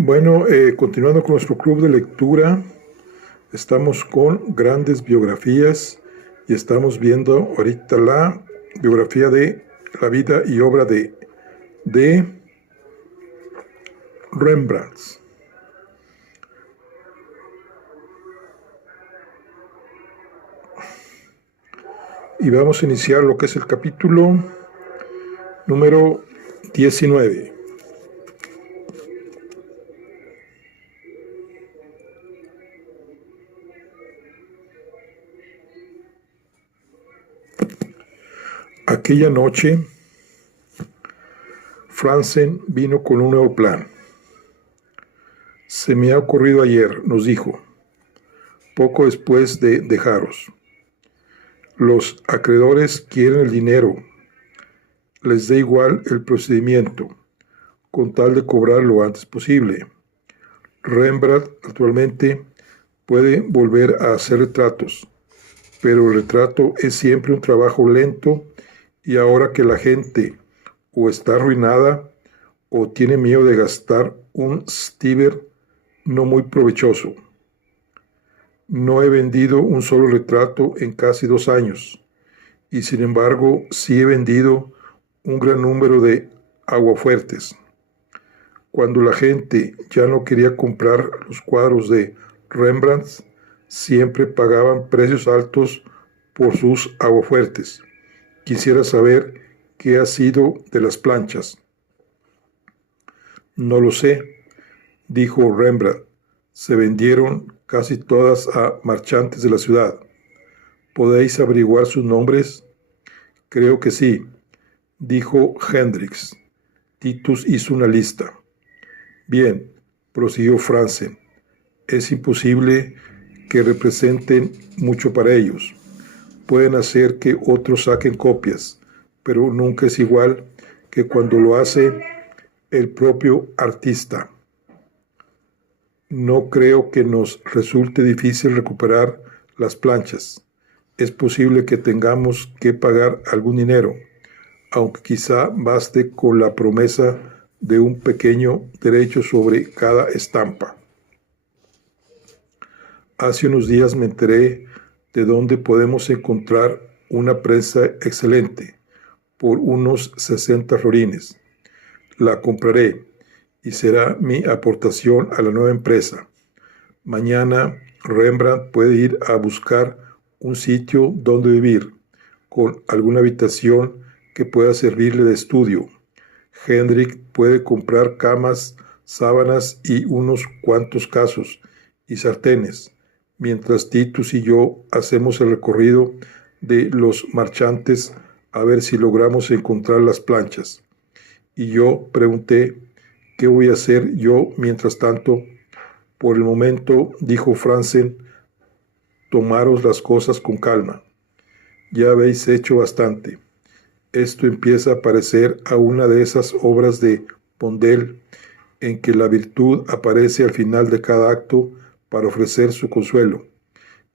Bueno, continuando con nuestro club de lectura, estamos con grandes biografías y estamos viendo ahorita la biografía de la vida y obra de Rembrandt. Y vamos a iniciar lo que es el capítulo número 19. Aquella noche, Franzen vino con un nuevo plan. Se me ha ocurrido ayer, nos dijo, poco después de dejaros. Los acreedores quieren el dinero. Les da igual el procedimiento, con tal de cobrar lo antes posible. Rembrandt actualmente puede volver a hacer retratos, pero el retrato es siempre un trabajo lento y ahora que la gente o está arruinada o tiene miedo de gastar un stiver no muy provechoso. No he vendido un solo retrato en casi 2 años y sin embargo sí he vendido un gran número de aguafuertes. Cuando la gente ya no quería comprar los cuadros de Rembrandt, siempre pagaban precios altos por sus aguafuertes. Quisiera saber qué ha sido de las planchas. No lo sé, dijo Rembrandt. Se vendieron casi todas a marchantes de la ciudad. ¿Podéis averiguar sus nombres? Creo que sí, dijo Hendrix. Titus hizo una lista. Bien, prosiguió Franzen, es imposible que representen mucho para ellos. Pueden hacer que otros saquen copias, pero nunca es igual que cuando lo hace el propio artista. No creo que nos resulte difícil recuperar las planchas. Es posible que tengamos que pagar algún dinero, aunque quizá baste con la promesa de un pequeño derecho sobre cada estampa. Hace unos días me enteré de dónde podemos encontrar una prensa excelente por unos 60 florines. La compraré y será mi aportación a la nueva empresa. Mañana Rembrandt puede ir a buscar un sitio donde vivir, con alguna habitación que pueda servirle de estudio. Hendrik puede comprar camas, sábanas y unos cuantos casos y sartenes, mientras Titus y yo hacemos el recorrido de los marchantes a ver si logramos encontrar las planchas. Y yo pregunté, ¿qué voy a hacer yo mientras tanto? Por el momento, dijo Franzen, tomaros las cosas con calma. Ya habéis hecho bastante. Esto empieza a parecer a una de esas obras de Pondel en que la virtud aparece al final de cada acto para ofrecer su consuelo.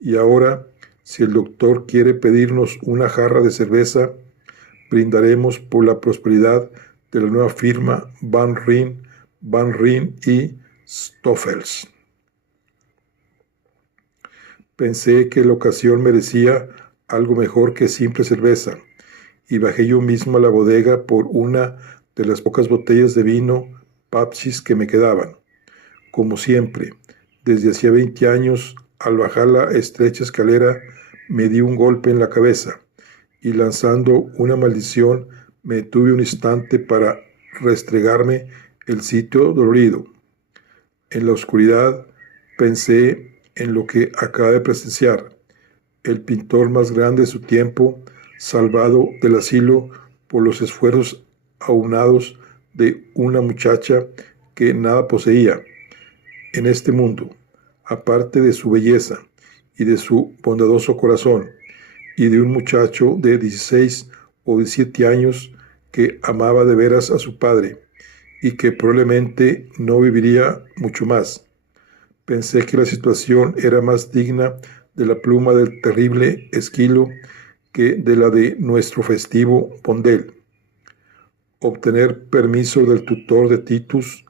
Y ahora, si el doctor quiere pedirnos una jarra de cerveza, brindaremos por la prosperidad de la nueva firma Van Rijn y Stoffels. Pensé que la ocasión merecía algo mejor que simple cerveza, y bajé yo mismo a la bodega por una de las pocas botellas de vino Papsis que me quedaban. Como siempre, desde hacía 20 años, al bajar la estrecha escalera, me di un golpe en la cabeza, y lanzando una maldición, me detuve un instante para restregarme el sitio dolorido. En la oscuridad pensé en lo que acaba de presenciar, el pintor más grande de su tiempo, salvado del asilo por los esfuerzos aunados de una muchacha que nada poseía en este mundo, aparte de su belleza y de su bondadoso corazón, y de un muchacho de 16 o 17 años que amaba de veras a su padre y que probablemente no viviría mucho más. Pensé que la situación era más digna de la pluma del terrible Esquilo que de la de nuestro festivo Pondel. Obtener permiso del tutor de Titus,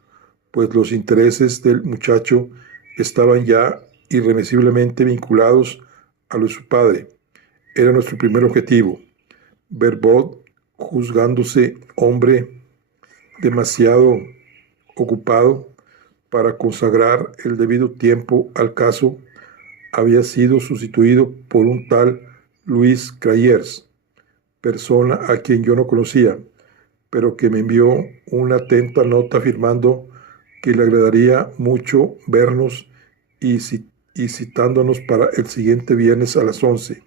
pues los intereses del muchacho estaban ya irremisiblemente vinculados a los de su padre. Era nuestro primer objetivo. Verbot, juzgándose hombre demasiado ocupado para consagrar el debido tiempo al caso, había sido sustituido por un tal Luis Crayers, persona a quien yo no conocía, pero que me envió una atenta nota afirmando que le agradaría mucho vernos y citándonos para el siguiente viernes a las 11.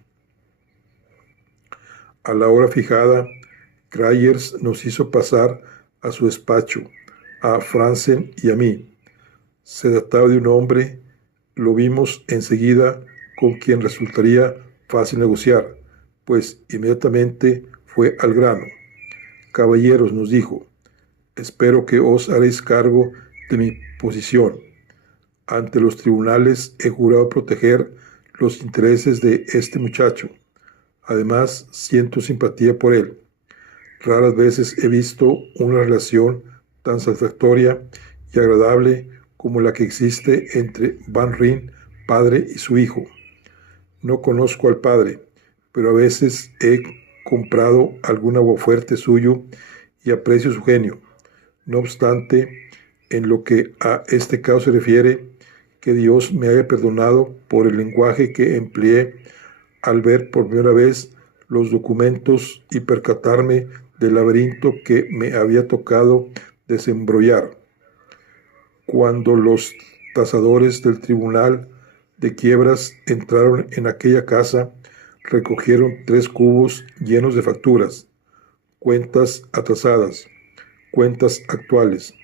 A la hora fijada, Crayers nos hizo pasar a su despacho, a Franzen y a mí. Se trataba de un hombre, lo vimos enseguida, con quien resultaría fácil negociar, pues inmediatamente fue al grano. Caballeros, nos dijo, espero que os haréis cargo de mi posición. Ante los tribunales he jurado proteger los intereses de este muchacho. Además, siento simpatía por él. Raras veces he visto una relación tan satisfactoria y agradable como la que existe entre Van Ryn, padre, y su hijo. No conozco al padre, pero a veces he comprado algún aguafuerte suyo y aprecio su genio. No obstante, en lo que a este caso se refiere, que Dios me haya perdonado por el lenguaje que empleé al ver por primera vez los documentos y percatarme del laberinto que me había tocado desembrollar. Cuando los tasadores del Tribunal de Quiebras entraron en aquella casa, recogieron 3 cubos llenos de facturas, cuentas atrasadas, cuentas actuales,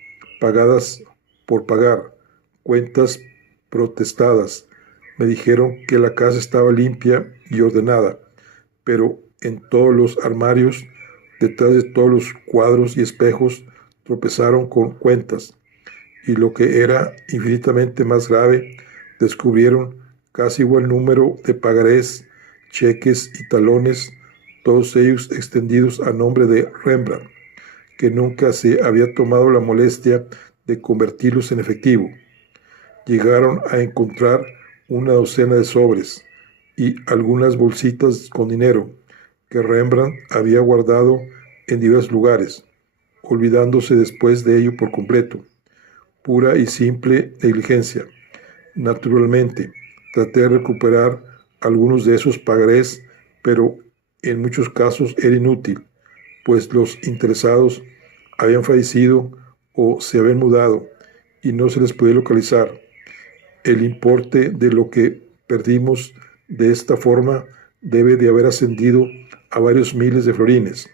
pagadas por pagar, cuentas protestadas. Me dijeron que la casa estaba limpia y ordenada, pero en todos los armarios, detrás de todos los cuadros y espejos, tropezaron con cuentas. Y lo que era infinitamente más grave, descubrieron casi igual número de pagarés, cheques y talones, todos ellos extendidos a nombre de Rembrandt, que nunca se había tomado la molestia de convertirlos en efectivo. Llegaron a encontrar una docena de sobres y algunas bolsitas con dinero que Rembrandt había guardado en diversos lugares, olvidándose después de ello por completo. Pura y simple negligencia. Naturalmente, traté de recuperar algunos de esos pagarés, pero en muchos casos era inútil, pues los interesados habían fallecido o se habían mudado y no se les podía localizar. El importe de lo que perdimos de esta forma debe de haber ascendido a varios miles de florines.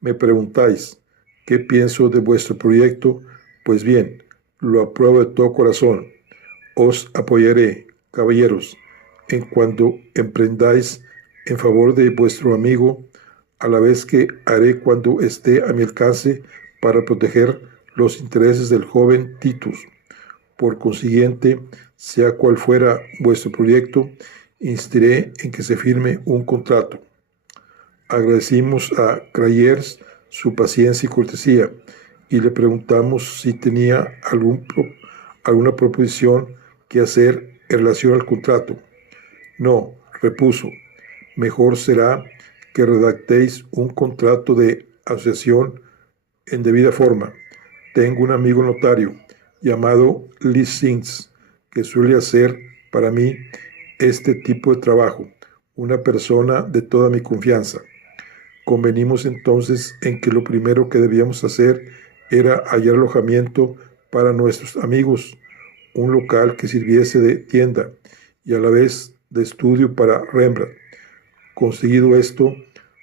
Me preguntáis, ¿qué pienso de vuestro proyecto? Pues bien, lo apruebo de todo corazón. Os apoyaré, caballeros, en cuanto emprendáis en favor de vuestro amigo, a la vez que haré cuando esté a mi alcance para proteger los intereses del joven Titus. Por consiguiente, sea cual fuera vuestro proyecto, insistiré en que se firme un contrato. Agradecimos a Crayers su paciencia y cortesía y le preguntamos si tenía alguna proposición que hacer en relación al contrato. No, repuso, mejor será que redactéis un contrato de asociación en debida forma. Tengo un amigo notario llamado Lee Sings, que suele hacer para mí este tipo de trabajo, una persona de toda mi confianza. Convenimos entonces en que lo primero que debíamos hacer era hallar alojamiento para nuestros amigos, un local que sirviese de tienda y a la vez de estudio para Rembrandt. Conseguido esto,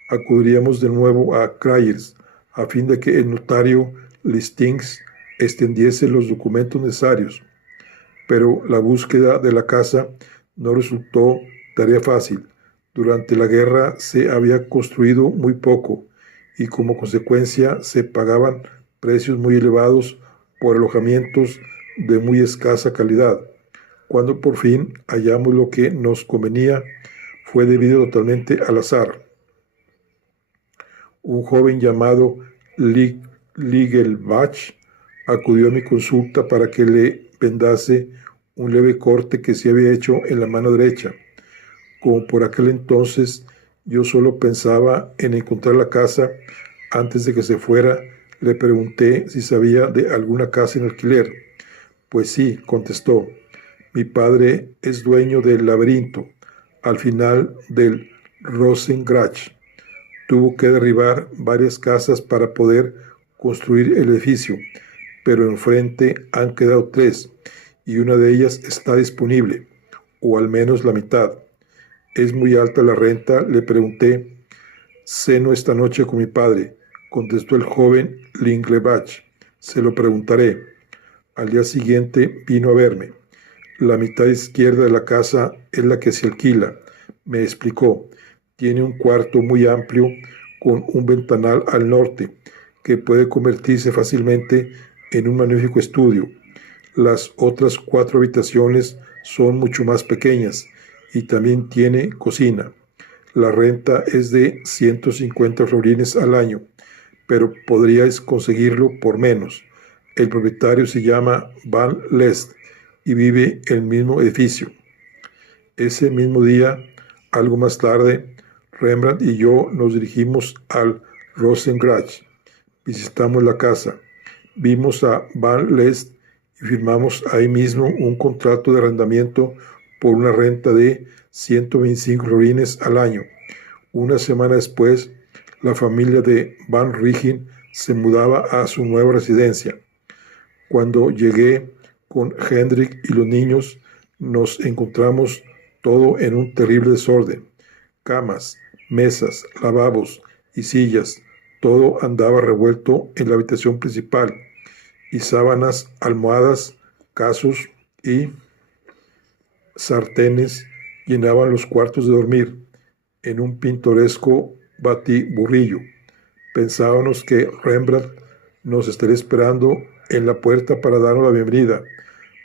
acudiríamos de nuevo a Crayers a fin de que el notario Listings extendiese los documentos necesarios. Pero la búsqueda de la casa no resultó tarea fácil. Durante la guerra se había construido muy poco y como consecuencia se pagaban precios muy elevados por alojamientos de muy escasa calidad. Cuando por fin hallamos lo que nos convenía, fue debido totalmente al azar. Un joven llamado Ligelbach Acudió a mi consulta para que le vendase un leve corte que se había hecho en la mano derecha. Como por aquel entonces yo solo pensaba en encontrar la casa, antes de que se fuera, le pregunté si sabía de alguna casa en alquiler. Pues sí, contestó. Mi padre es dueño del laberinto, al final del Rosengrach. Tuvo que derribar varias casas para poder construir el edificio, pero enfrente han quedado tres y una de ellas está disponible, o al menos la mitad. ¿Es muy alta la renta?, le pregunté. Ceno esta noche con mi padre, contestó el joven Linglebach. Se lo preguntaré. Al día siguiente vino a verme. La mitad izquierda de la casa es la que se alquila, me explicó. Tiene un cuarto muy amplio con un ventanal al norte que puede convertirse fácilmente en un magnífico estudio. Las otras 4 habitaciones son mucho más pequeñas y también tiene cocina. La renta es de 150 florines al año, pero podríais conseguirlo por menos. El propietario se llama Van Lest y vive en el mismo edificio. Ese mismo día, algo más tarde, Rembrandt y yo nos dirigimos al Rosengrach. Visitamos la casa, vimos a Van Lest y firmamos ahí mismo un contrato de arrendamiento por una renta de 125 florines al año. Una semana después, la familia de Van Rigen se mudaba a su nueva residencia. Cuando llegué con Hendrik y los niños, nos encontramos todo en un terrible desorden. Camas, mesas, lavabos y sillas, todo andaba revuelto en la habitación principal, y sábanas, almohadas, casos y sartenes llenaban los cuartos de dormir en un pintoresco batiburrillo. Pensábamos que Rembrandt nos estaría esperando en la puerta para darnos la bienvenida,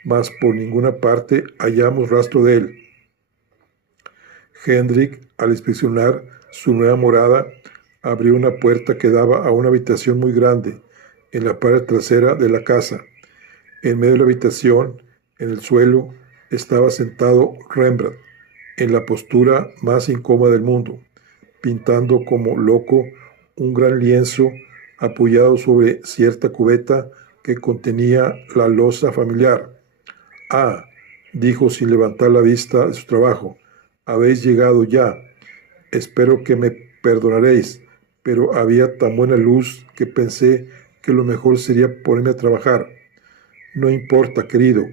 mas por ninguna parte hallamos rastro de él. Hendrik, al inspeccionar su nueva morada, abrió una puerta que daba a una habitación muy grande en la parte trasera de la casa. En medio de la habitación, en el suelo, estaba sentado Rembrandt, en la postura más incómoda del mundo, pintando como loco un gran lienzo apoyado sobre cierta cubeta que contenía la loza familiar. Ah, dijo sin levantar la vista de su trabajo, habéis llegado ya. Espero que me perdonaréis, pero había tan buena luz que pensé que lo mejor sería ponerme a trabajar. No importa, querido,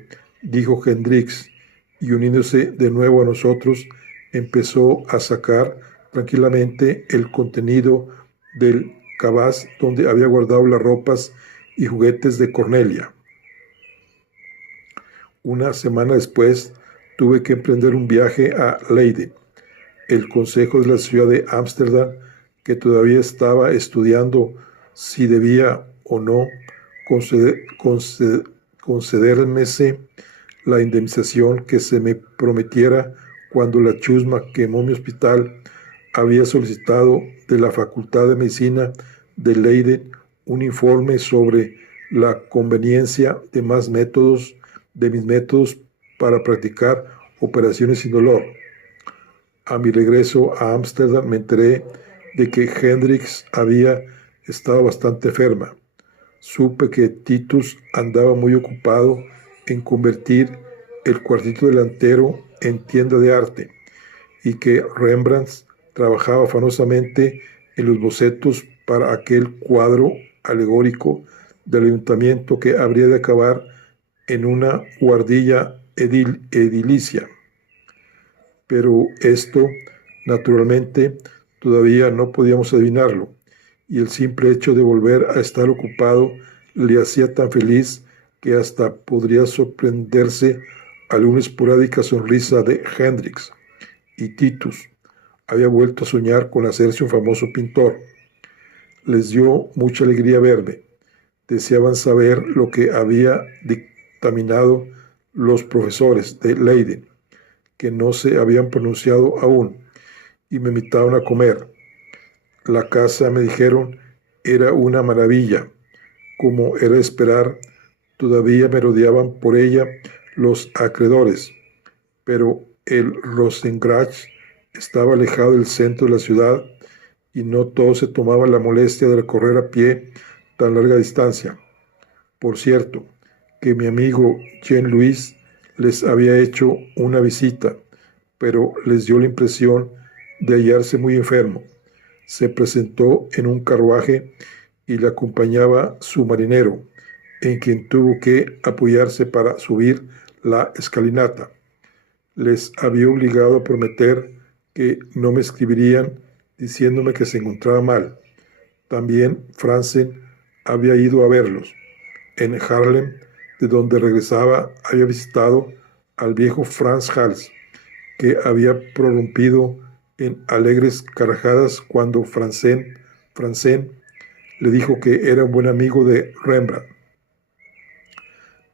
dijo Hendrix, y uniéndose de nuevo a nosotros, empezó a sacar tranquilamente el contenido del cabaz donde había guardado las ropas y juguetes de Cornelia. Una semana después, tuve que emprender un viaje a Leiden. El consejo de la ciudad de Ámsterdam, que todavía estaba estudiando si debía o no concedérmese la indemnización que se me prometiera cuando la chusma quemó mi hospital, había solicitado de la Facultad de Medicina de Leiden un informe sobre la conveniencia de mis métodos para practicar operaciones sin dolor. A mi regreso a Ámsterdam me enteré de que Hendrix había estado bastante enferma. Supe que Titus andaba muy ocupado en convertir el cuartito delantero en tienda de arte y que Rembrandt trabajaba afanosamente en los bocetos para aquel cuadro alegórico del ayuntamiento que habría de acabar en una guardilla edilicia. Pero esto, naturalmente, todavía no podíamos adivinarlo, y el simple hecho de volver a estar ocupado le hacía tan feliz que hasta podría sorprenderse alguna esporádica sonrisa de Hendrix. Y Titus había vuelto a soñar con hacerse un famoso pintor. Les dio mucha alegría verme. Deseaban saber lo que había dictaminado los profesores de Leiden, que no se habían pronunciado aún, y me invitaron a comer. La casa, me dijeron, era una maravilla, como era de esperar, Todavía merodeaban por ella los acreedores, pero el Rosengrach estaba alejado del centro de la ciudad y no todos se tomaban la molestia de recorrer a pie tan larga distancia. Por cierto, que mi amigo Jean-Louis les había hecho una visita, pero les dio la impresión de hallarse muy enfermo. Se presentó en un carruaje y le acompañaba su marinero, en quien tuvo que apoyarse para subir la escalinata. Les había obligado a prometer que no me escribirían diciéndome que se encontraba mal. También Franzen había ido a verlos. En Haarlem, de donde regresaba, había visitado al viejo Franz Hals, que había prorrumpido en alegres carcajadas cuando Franzen le dijo que era un buen amigo de Rembrandt.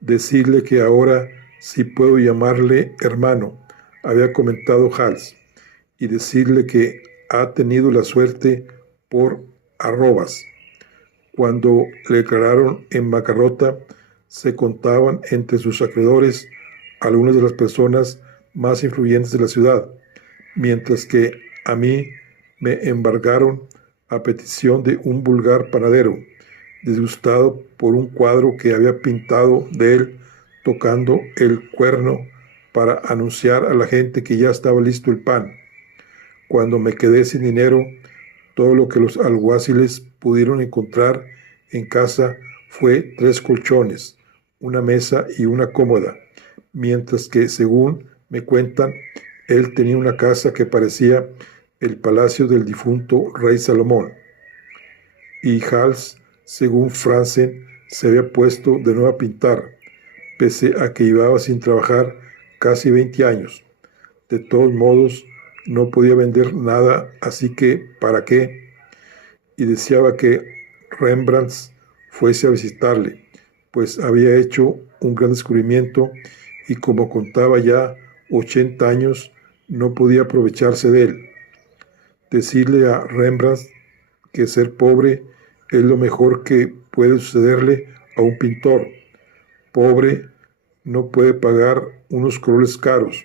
Decirle que ahora sí puedo llamarle hermano, había comentado Hals, y decirle que ha tenido la suerte por arrobas. Cuando le declararon en bancarrota, se contaban entre sus acreedores algunas de las personas más influyentes de la ciudad, mientras que a mí me embargaron a petición de un vulgar panadero, disgustado por un cuadro que había pintado de él tocando el cuerno para anunciar a la gente que ya estaba listo el pan. Cuando me quedé sin dinero, todo lo que los alguaciles pudieron encontrar en casa fue 3 colchones, una mesa y una cómoda, mientras que, según me cuentan, él tenía una casa que parecía el palacio del difunto rey Salomón. Y Hals, según Franzen, se había puesto de nuevo a pintar, pese a que llevaba sin trabajar casi 20 años. De todos modos, no podía vender nada, así que ¿para qué? Y deseaba que Rembrandt fuese a visitarle, pues había hecho un gran descubrimiento y como contaba ya 80 años, no podía aprovecharse de él. Decirle a Rembrandt que ser pobre es lo mejor que puede sucederle a un pintor. Pobre no puede pagar unos colores caros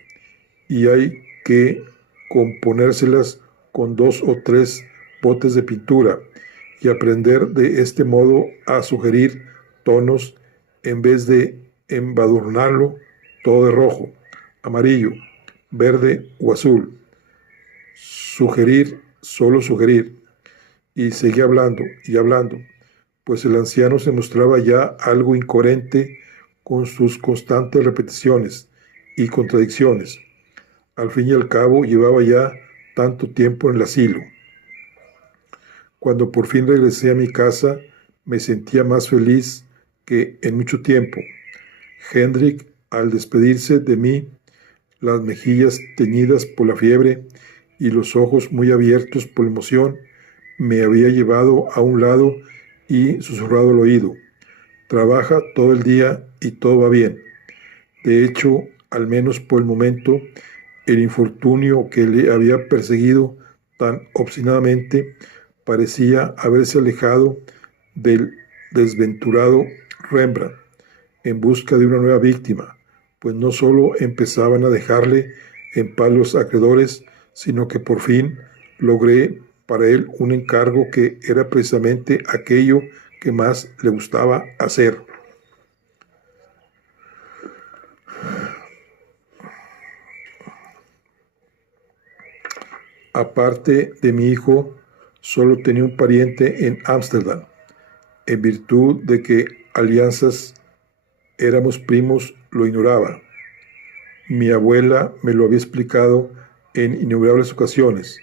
y hay que componérselas con 2 o 3 botes de pintura y aprender de este modo a sugerir tonos en vez de embadurnarlo todo de rojo, amarillo, verde o azul. Sugerir, solo sugerir. Y seguía hablando y hablando, pues el anciano se mostraba ya algo incoherente con sus constantes repeticiones y contradicciones. Al fin y al cabo llevaba ya tanto tiempo en el asilo. Cuando por fin regresé a mi casa, me sentía más feliz que en mucho tiempo. Hendrik, al despedirse de mí, las mejillas teñidas por la fiebre y los ojos muy abiertos por la emoción, me había llevado a un lado y susurrado al oído: trabaja todo el día y todo va bien. De hecho, al menos por el momento, el infortunio que le había perseguido tan obstinadamente parecía haberse alejado del desventurado Rembrandt en busca de una nueva víctima, pues no solo empezaban a dejarle en paz los acreedores, sino que por fin logré para él un encargo que era precisamente aquello que más le gustaba hacer. Aparte de mi hijo, solo tenía un pariente en Ámsterdam, en virtud de que alianzas éramos primos, lo ignoraba. Mi abuela me lo había explicado en innumerables ocasiones,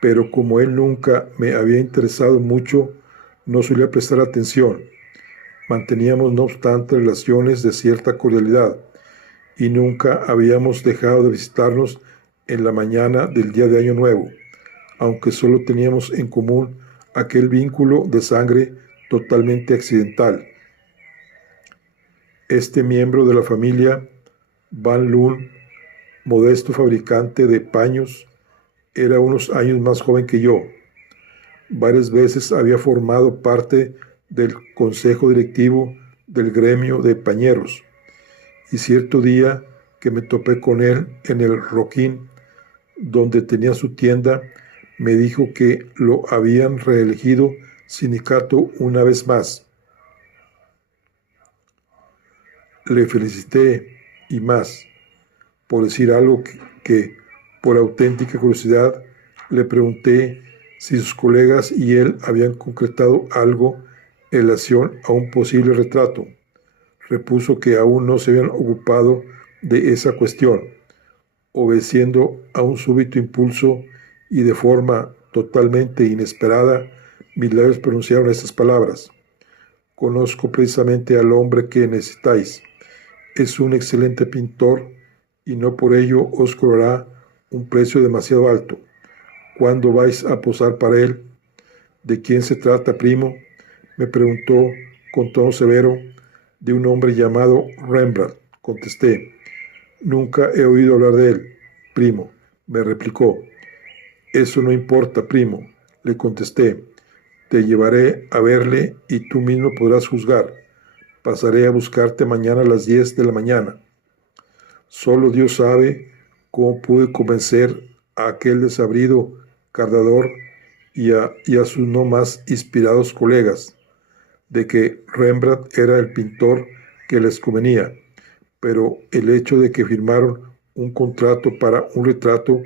pero como él nunca me había interesado mucho, no solía prestar atención. Manteníamos, no obstante, relaciones de cierta cordialidad y nunca habíamos dejado de visitarnos en la mañana del día de Año Nuevo, aunque solo teníamos en común aquel vínculo de sangre totalmente accidental. Este miembro de la familia, Van Loon, modesto fabricante de paños, era unos años más joven que yo. Varias veces había formado parte del consejo directivo del gremio de pañeros, y cierto día que me topé con él en el Roquín, donde tenía su tienda, me dijo que lo habían reelegido sindicato una vez más. Le felicité y más, por decir algo que por auténtica curiosidad, le pregunté si sus colegas y él habían concretado algo en relación a un posible retrato. Repuso que aún no se habían ocupado de esa cuestión, obedeciendo a un súbito impulso y de forma totalmente inesperada, mis labios pronunciaron estas palabras: conozco precisamente al hombre que necesitáis. Es un excelente pintor y no por ello os cobrará un precio demasiado alto. ¿Cuándo vais a posar para él? ¿De quién se trata, primo?, me preguntó con tono severo. De un hombre llamado Rembrandt, contesté. Nunca he oído hablar de él, primo, me replicó. Eso no importa, primo, le contesté. Te llevaré a verle y tú mismo podrás juzgar. Pasaré a buscarte mañana a las 10 de la mañana. Solo Dios sabe cómo pude convencer a aquel desabrido cardador y a sus no más inspirados colegas de que Rembrandt era el pintor que les convenía, pero el hecho de que firmaron un contrato para un retrato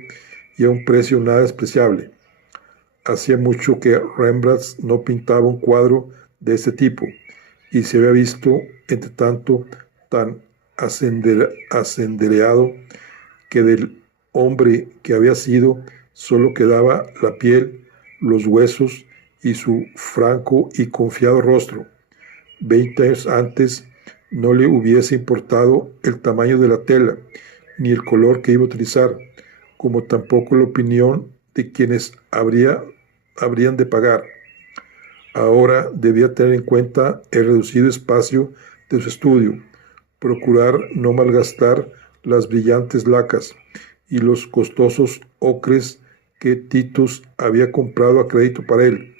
y a un precio nada despreciable. Hacía mucho que Rembrandt no pintaba un cuadro de este tipo, y se había visto, entre tanto, tan asendereado que del hombre que había sido solo quedaba la piel, los huesos y su franco y confiado rostro. 20 años antes no le hubiese importado el tamaño de la tela, ni el color que iba a utilizar, como tampoco la opinión de quienes habrían de pagar. Ahora debía tener en cuenta el reducido espacio de su estudio, procurar no malgastar las brillantes lacas y los costosos ocres que Titus había comprado a crédito para él,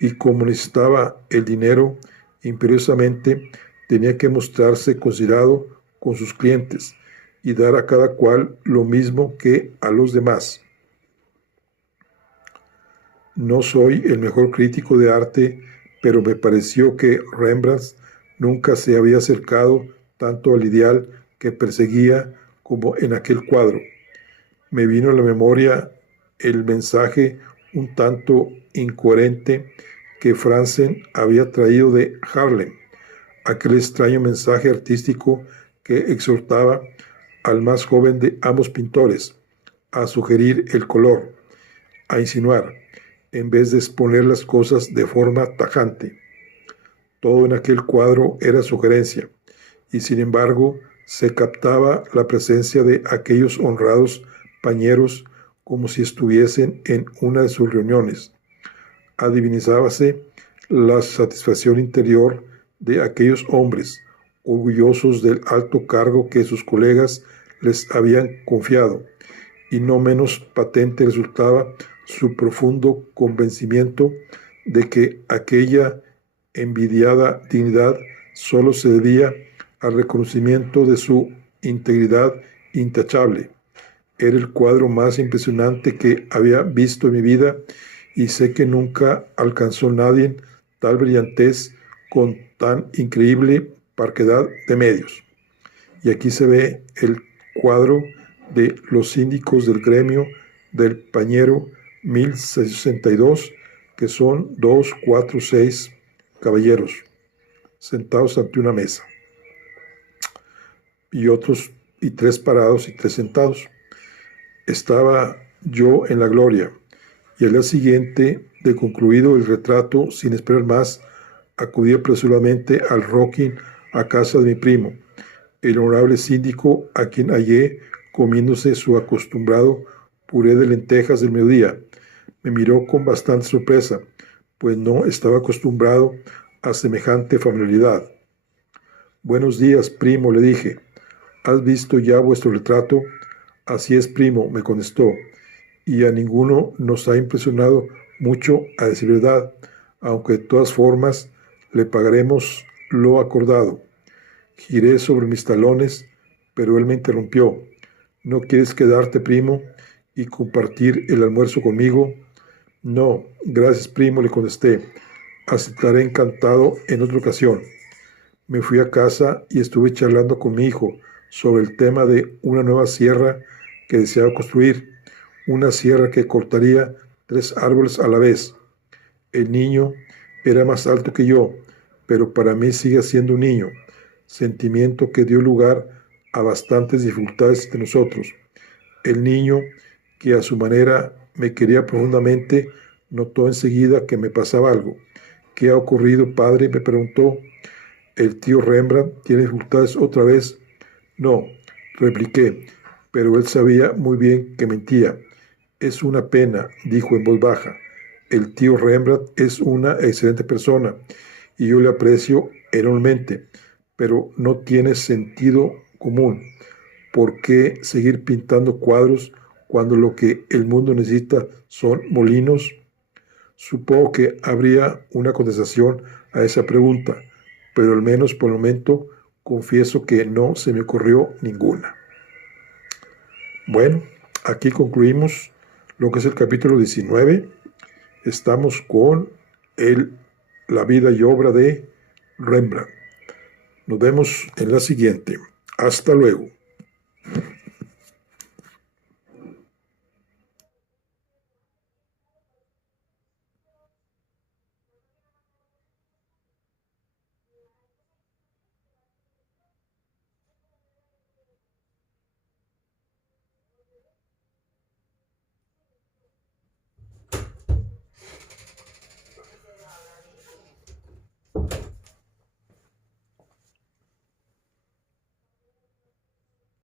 y como necesitaba el dinero imperiosamente, tenía que mostrarse considerado con sus clientes y dar a cada cual lo mismo que a los demás. No soy el mejor crítico de arte, pero me pareció que Rembrandt nunca se había acercado tanto al ideal que perseguía como en aquel cuadro. Me vino a la memoria el mensaje un tanto incoherente que Franzen había traído de Haarlem, aquel extraño mensaje artístico que exhortaba al más joven de ambos pintores a sugerir el color, a insinuar, en vez de exponer las cosas de forma tajante. Todo en aquel cuadro era sugerencia, y sin embargo se captaba la presencia de aquellos honrados pañeros como si estuviesen en una de sus reuniones. Adivinizábase la satisfacción interior de aquellos hombres, orgullosos del alto cargo que sus colegas les habían confiado, y no menos patente resultaba su profundo convencimiento de que aquella envidiada dignidad solo se debía al reconocimiento de su integridad intachable. Era el cuadro más impresionante que había visto en mi vida, y sé que nunca alcanzó nadie tal brillantez con tan increíble parquedad de medios. Y aquí se ve el cuadro de los síndicos del gremio del pañero 1662, que son 2, 4, 6 caballeros sentados ante una mesa, y otros, y 3 parados y 3 sentados. Estaba yo en la gloria, y al día siguiente, de concluido el retrato, sin esperar más, acudí apresuradamente al Rocking a casa de mi primo, el honorable síndico, a quien hallé comiéndose su acostumbrado puré de lentejas del mediodía. Me miró con bastante sorpresa, pues no estaba acostumbrado a semejante familiaridad. Buenos días, primo, le dije. ¿Has visto ya vuestro retrato? Así es, primo, me contestó, y a ninguno nos ha impresionado mucho, a decir verdad, aunque de todas formas le pagaremos lo acordado. Giré sobre mis talones, pero él me interrumpió. ¿No quieres quedarte, primo, y compartir el almuerzo conmigo? No, gracias, primo, le contesté. Aceptaré encantado en otra ocasión. Me fui a casa y estuve charlando con mi hijo sobre el tema de una nueva sierra que deseaba construir, una sierra que cortaría 3 árboles a la vez. El niño era más alto que yo, pero para mí sigue siendo un niño, sentimiento que dio lugar a bastantes dificultades entre nosotros. El niño, que a su manera me quería profundamente, notó enseguida que me pasaba algo. ¿Qué ha ocurrido, padre?, me preguntó. ¿El tío Rembrandt tiene dificultades otra vez? No, repliqué, pero él sabía muy bien que mentía. Es una pena, dijo en voz baja. El tío Rembrandt es una excelente persona y yo le aprecio enormemente, pero no tiene sentido común. ¿Por qué seguir pintando cuadros cuando lo que el mundo necesita son molinos? Supongo que habría una contestación a esa pregunta, pero al menos por el momento confieso que no se me ocurrió ninguna. Bueno, aquí concluimos lo que es el capítulo 19. Estamos con la vida y obra de Rembrandt. Nos vemos en la siguiente. Hasta luego.